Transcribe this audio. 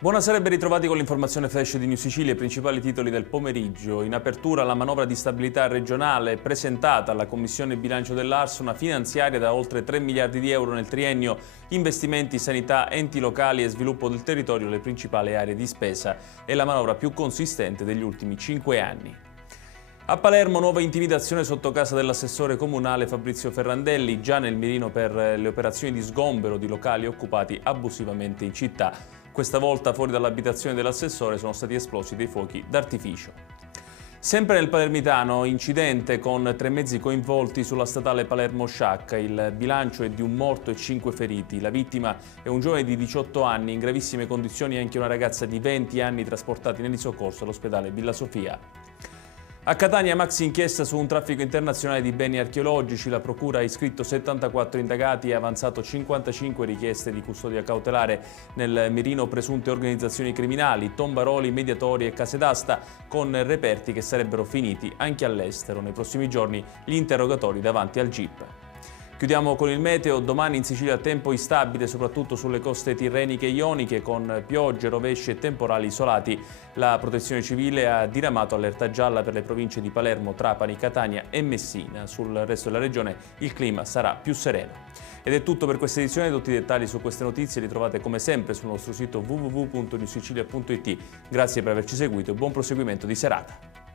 Buonasera e ben ritrovati con l'informazione flash di New Sicilia e i principali titoli del pomeriggio. In apertura la manovra di stabilità regionale presentata alla Commissione Bilancio dell'Ars, una finanziaria da oltre 3 miliardi di euro nel triennio, investimenti, sanità, enti locali e sviluppo del territorio, le principali aree di spesa. È la manovra più consistente degli ultimi 5 anni. A Palermo nuova intimidazione sotto casa dell'assessore comunale Fabrizio Ferrandelli, già nel mirino per le operazioni di sgombero di locali occupati abusivamente in città. Questa volta fuori dall'abitazione dell'assessore sono stati esplosi dei fuochi d'artificio. Sempre nel palermitano, incidente con 3 mezzi coinvolti sulla statale Palermo-Sciacca. Il bilancio è di un morto e 5 feriti. La vittima è un giovane di 18 anni, in gravissime condizioni anche una ragazza di 20 anni trasportati nel soccorso all'ospedale Villa Sofia. A Catania maxi inchiesta su un traffico internazionale di beni archeologici. La procura ha iscritto 74 indagati e ha avanzato 55 richieste di custodia cautelare. Nel mirino presunte organizzazioni criminali, tombaroli, mediatori e case d'asta, con reperti che sarebbero finiti anche all'estero. Nei prossimi giorni gli interrogatori davanti al GIP. Chiudiamo con il meteo. Domani in Sicilia tempo instabile, soprattutto sulle coste tirreniche e ioniche, con piogge, rovesci e temporali isolati. La Protezione Civile ha diramato allerta gialla per le province di Palermo, Trapani, Catania e Messina. Sul resto della regione il clima sarà più sereno. Ed è tutto per questa edizione. Tutti i dettagli su queste notizie li trovate come sempre sul nostro sito www.newsicilia.it. Grazie per averci seguito e buon proseguimento di serata.